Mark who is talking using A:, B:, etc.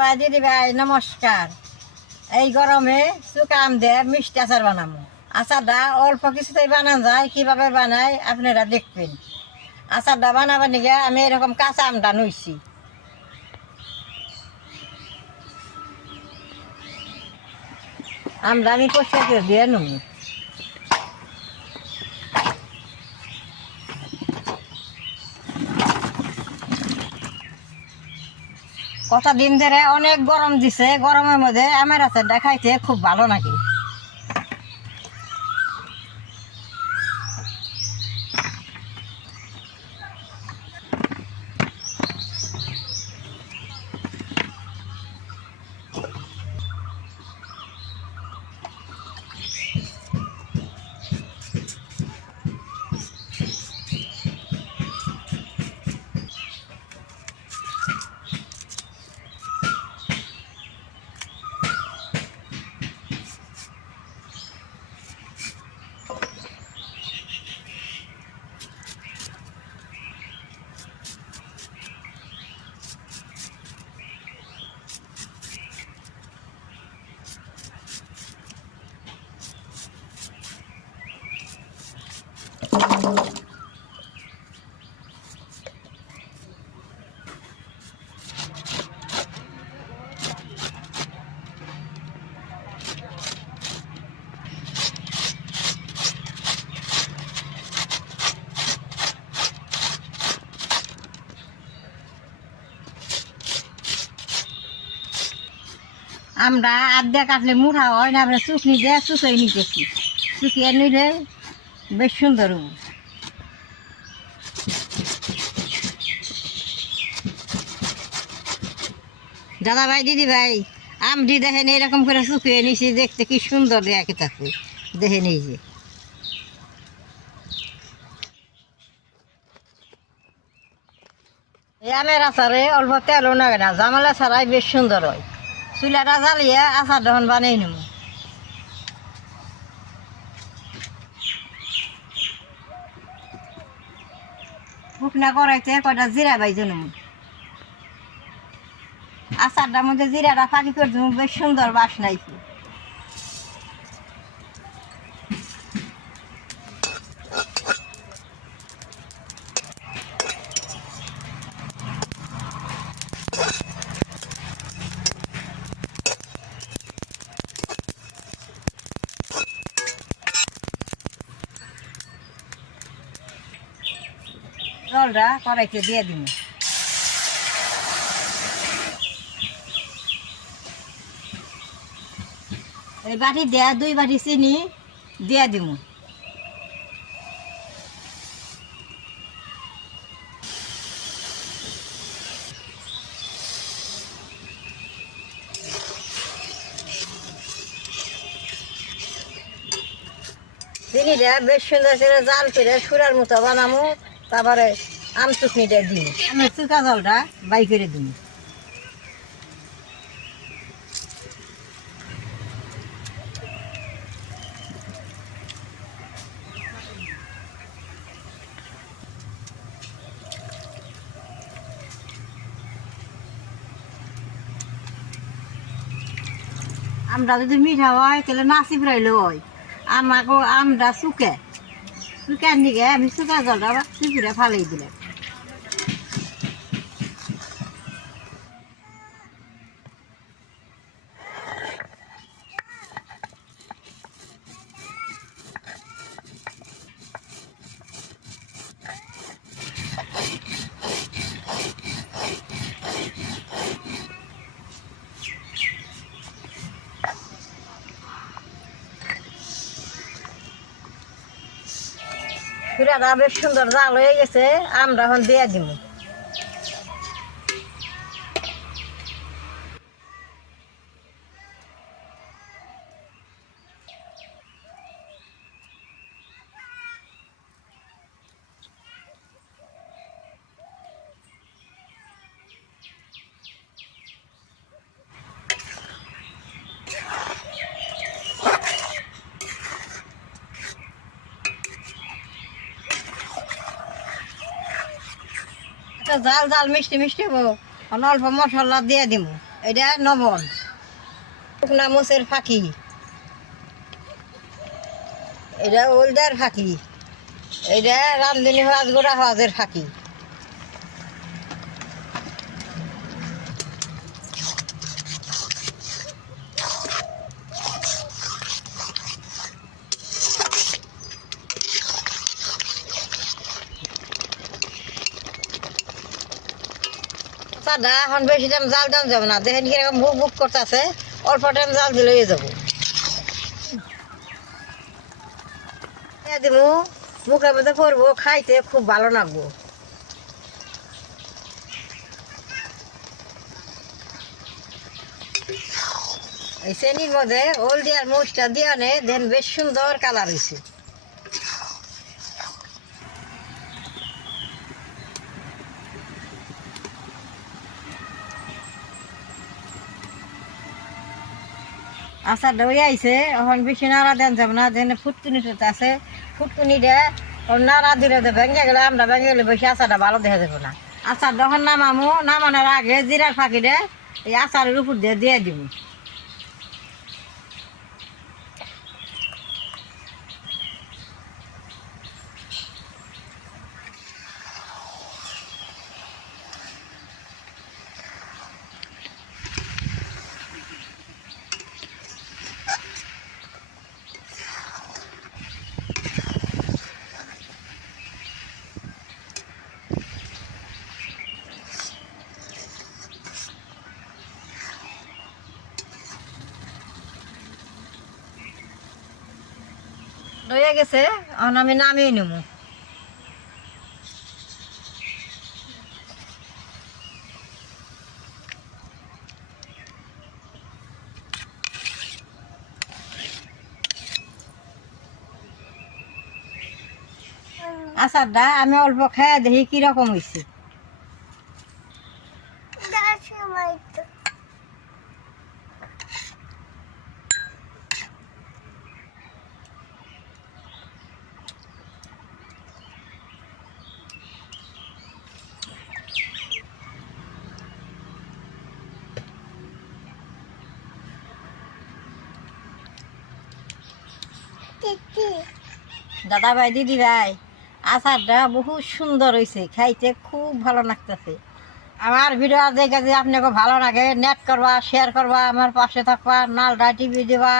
A: ভাই দিদি ভাই নমস্কার। এই গরমে শুকাম দিয়ে মিষ্টি আচার বানাবো আচারটা অল্প কিছুতেই বানান যায়, কীভাবে বানাই আপনারা দেখবেন। আচারটা বানাবার নিগে আমি এরকম কাঁচা আমটা নইছি। আমটা আমি পরিষ্কার দিয়ে নেব কত দিন ধরে অনেক গরম দিছে গরমের মধ্যে আমার আছে দেখাইতে খুব ভালো নাকি? আমরা আড্ডা কাটলে মুঠা হয় না, আমরা চুকনি দিয়ে চুকাই নিতেছি। চুকিয়ে নিলে বেশ সুন্দর হব। দাদা ভাই, দিদি ভাই, আমটি দেখেন, এরকম করে শুকিয়ে নিছি, দেখতে কি সুন্দর দেখে থাকে দেখে নিই যে। আমের আচারে অল্প তেলও লাগে না, জামালা ছাড়াই বেশ সুন্দর হয়। চুলাটা জ্বালিয়ে আচার যখন বানিয়ে নেব। শুকনা করাইতে কয়টা জিরা বাইজে নেব। আচারটার মধ্যে জিরাটা ফাঁকি করে বেশ সুন্দর বাসনাইছে জলটা কড়াইতে দিয়ে দিব। এই বাটি দেয়া, দুই বাটি চিনি দিয়ে দিব চিনিটা বেশ সুন্দর করে জাল করে সুরার মতো বানামো, তারপরে আম চুকনিটা দিই আমের চুকা জলটা বাই করে দিই আমরা যদি মিঠা হয়, তাহলে নাচি ফ্রাইলেও হয় আমাকে আমরা শুকে শুকার দিকে আমি শুকা জলটা চিপুরে ফালাই দিলাম। চুলাটা বেশ সুন্দর জাল হয়ে গেছে আমরা এখন দিয়ে দিব একটা জাল জাল মিষ্টি মিষ্টি হব। অল্প মশলা দিয়ে দিব এটা নবন শুকনা মোচের ফাঁকি। এটা ওলদার ফাঁকি। এটা রামদিনী হাজ গোড়া হাজের ফাঁকি। চাদা এখন বেশি জাল দাম না। দেখেন কীরকম করতেছে, অল্প টাইম জাল দিলে যাব। দিব মধ্যে পরবো খাইতে খুব ভালো লাগবো। এই চেনির মধ্যে হলদি আর মরিচটা দিয়ে দেন বেশ সুন্দর কালার হয়েছে আচার দই আইছে, এখন বেশি নাড়া দেন যাব না, যেন ফুটকুনিটা আছে, ফুটকুনি দে, ওর নাড়া দিলে তো ভেঙে গেলে আমরা ভেঙে গেলে বেশি আচারটা ভালো দেখা যাবে না। আচার যখন নামামো, নামানোর আগে জিরার ফাঁকি দে, এই আচারের উপর দিয়ে দিয়ে দিব। রয়ে গেছে এখন আমি নামিয়ে নেব। আচারটা আমি অল্প খেয়ে দেখি কীরকম হয়েছে দাদা ভাই দিদি ভাই আচারটা বহু সুন্দর হয়েছে খাইতে খুব ভালো লাগতেছে। আমার ভিডিও দেখে যে আপনাকে ভালো লাগে নেট করবা শেয়ার করবা, আমার পাশে থাকবা নালটা টিভি দেবা।